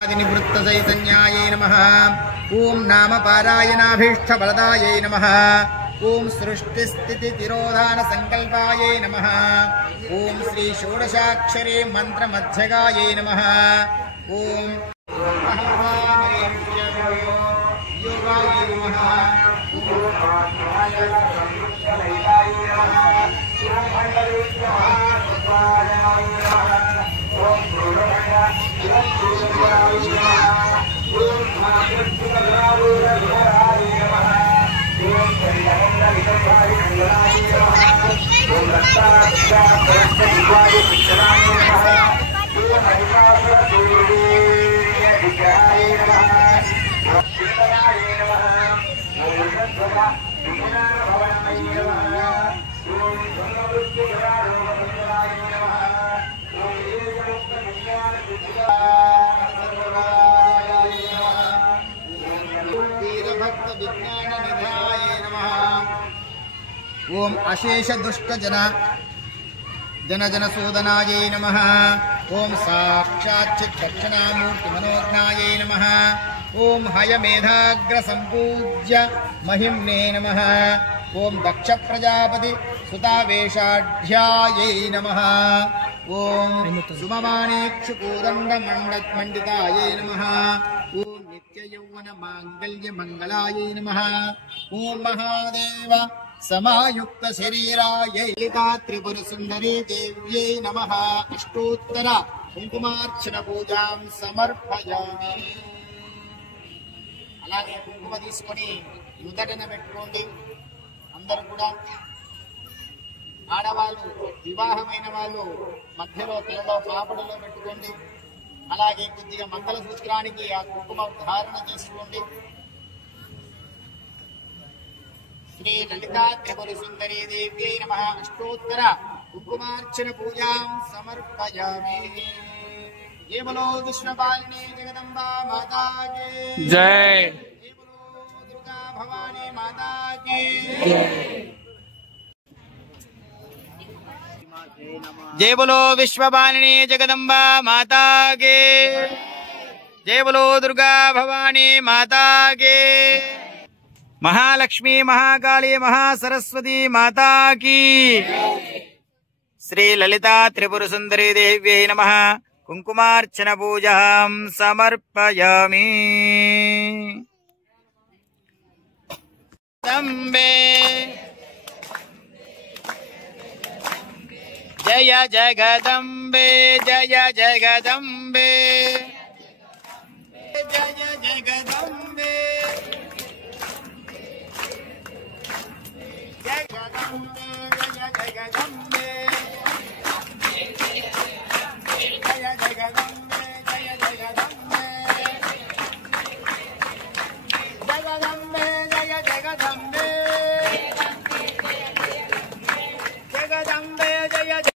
निवृत्तचैतन्यायै नमः। ओम नाम पारायणाभीष्टफलदायै नमः। ओम सृष्टिस्थितितिरोधान संकल्पायै नमः। ओम श्री षोडशाक्षरे मंत्रमध्यगायै नमः। ओम योगायै नमः। ओम अशेष दुष्ट जनसूदनायै नमः। ओम साक्षाच्चित् दक्षिणामूर्ति मनोज्ञायै नमः। ओम हयमेधाग्र संपूज्य महिम्ने नमः। ओम दक्ष प्रजापति सुतावेशाढ्यायै नमः। ओम सुममानेक्षुकोदंड मंडितायै नमः। ओम नित्य यौवन मांगल्य मंगलायै नमः। ओम महादेव समायुक्त शरीरायै ललिता त्रिपुर सुंदरी देव्यै नमः। अष्टोत्तर कुंकुमार्चन पूजां समर्पयामि। అలాగే కుంకుమ తీసుకొని నుదటన పెట్టుకోండి. అందరూ కూడా ఆడవాళ్ళు వివాహమైన వాళ్ళు మధ్యలో తలలో పాపడలో పెట్టుకోండి. అలాగే కొద్దిగా మంగళసూత్రానికి ఆ కుంకుమ ధారణ చేసుకోండి. श्री ललिता त्रिपुर सुंदरी देव्यै नमः। अष्टोत्तर कुंकुमार्चन पूजां समर्पयामि। जय बोलो विश्वपालिनी जगदम्बा माता की जय। जय बोलो दुर्गा भवानी माता की जय। जय बोलो विश्वपालिनी जगदम्बा माता की जय। बोलो दुर्गा भवानी माता की। महालक्ष्मी महाकाली महासरस्वती माता की। श्री ललिता त्रिपुर सुंदरी देव्यै नमः। कुंकुमार्चन पूजां समर्पयामि। जगदम्बे जय जगदम्बे जय जगदम्बे जय जगदम्बे जगदम्बे जय जगदम्बे जय जगदम्बे जय जगदम्बे जगदम्बे